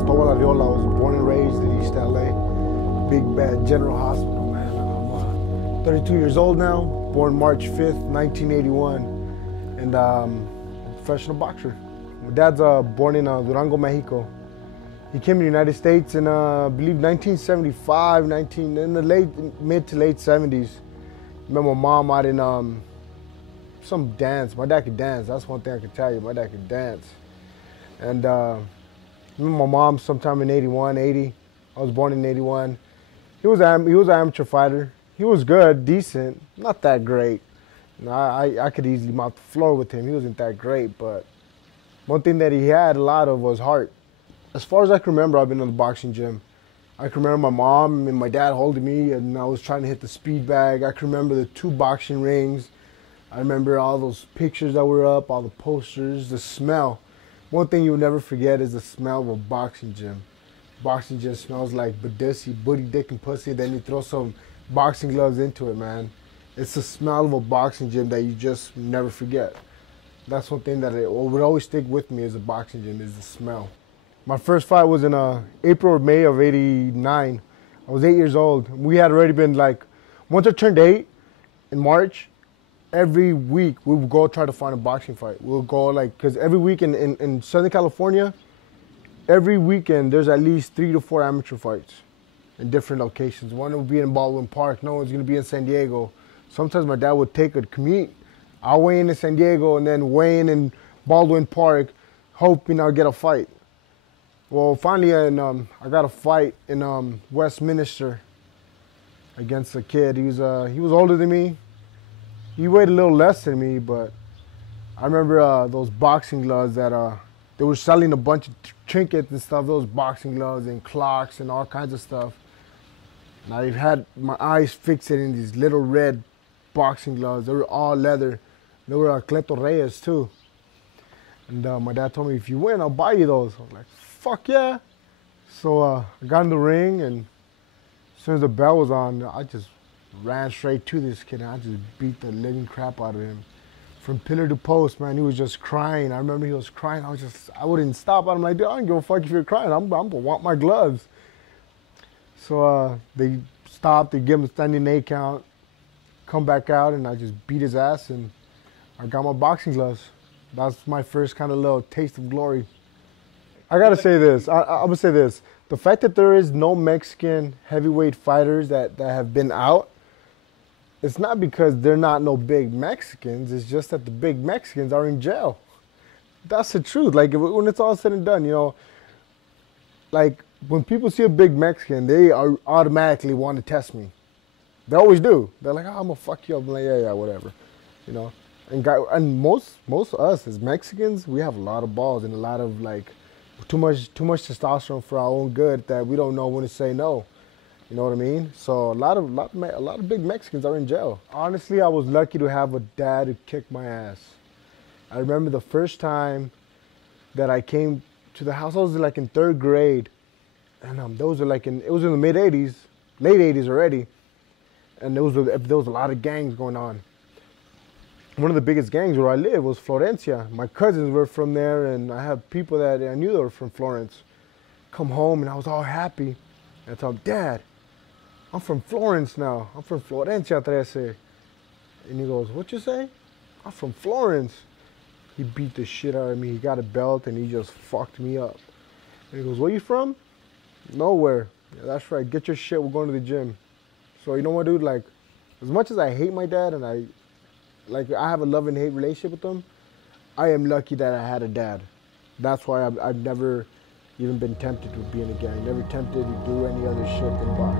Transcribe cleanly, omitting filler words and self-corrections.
Cristóbal Arreola. I was born and raised in East LA, Big Bad General Hospital, man. I'm 32 years old now, born March 5th, 1981, and I'm a professional boxer. My dad's born in Durango, Mexico. He came to the United States in, I believe, 1975, in the mid to late 70s. Met my mom out in some dance. My dad could dance. That's one thing I can tell you. My dad could dance. And met my mom sometime in 81, 80. I was born in 81. He was an amateur fighter. He was good, decent, not that great. You know, I could easily mount the floor with him. He wasn't that great, but one thing that he had a lot of was heart. As far as I can remember, I've been in the boxing gym. I can remember my mom and my dad holding me, and I was trying to hit the speed bag. I can remember the 2 boxing rings. I remember all those pictures that were up, all the posters, the smell. One thing you'll never forget is the smell of a boxing gym. Boxing gym smells like badissi, booty, dick, and pussy. Then you throw some boxing gloves into it, man. It's the smell of a boxing gym that you just never forget. That's one thing that would always stick with me as a boxing gym, is the smell. My first fight was in April or May of '89. I was 8 years old. We had already been once I turned 8 in March, every week we would go try to find a boxing fight. We'll go because every week in Southern California, every weekend there's at least 3 to 4 amateur fights in different locations. One would be in Baldwin Park. No one's gonna be in San Diego. Sometimes my dad would take a commute. I'll weigh in San Diego and then weigh in Baldwin Park, hoping I'll get a fight. Well, finally, I got a fight in Westminster against a kid. He was older than me. He weighed a little less than me, but I remember those boxing gloves that they were selling a bunch of trinkets and stuff. Those boxing gloves and clocks and all kinds of stuff. And I had my eyes fixated in these little red boxing gloves. They were all leather. They were Cleto Reyes too. And my dad told me, if you win, I'll buy you those. I was like, fuck yeah. So I got in the ring, and as soon as the bell was on, I just ran straight to this kid, and I just beat the living crap out of him. From pillar to post, man, he was just crying. I remember he was crying. I wouldn't stop. I'm like, dude, I don't give a fuck if you're crying. I'm gonna want my gloves. So they stopped, they give him a standing 8 count, come back out, and I just beat his ass, and I got my boxing gloves. That's my first kind of little taste of glory. I gotta say this, I'm gonna say this. The fact that there is no Mexican heavyweight fighters that have been out, it's not because they're not no big Mexicans, it's just that the big Mexicans are in jail. That's the truth. When it's all said and done, you know, when people see a big Mexican, they automatically want to test me. They always do. They're like, oh, I'm gonna fuck you up. I'm like, yeah, whatever, you know. And most of us as Mexicans, we have a lot of balls and a lot of too much testosterone for our own good that we don't know when to say no. You know what I mean? So a lot of big Mexicans are in jail. Honestly, I was lucky to have a dad who kicked my ass. I remember the first time that I came to the house, I was in 3rd grade, and those are it was in the mid '80s, late '80s already, and there was a lot of gangs going on. One of the biggest gangs where I live was Florencia. My cousins were from there, and I have people that I knew that were from Florence. Come home, and I was all happy. And I told him, Dad, I'm from Florence now. I'm from Florencia 13. And he goes, what you say? I'm from Florence. He beat the shit out of me. He got a belt, and he just fucked me up. And he goes, where you from? Nowhere. Yeah, that's right. Get your shit. We're going to the gym. So you know what, dude? As much as I hate my dad, and I have a love and hate relationship with him, I am lucky that I had a dad. That's why I've never even been tempted to be in a gang. Never tempted to do any other shit than box.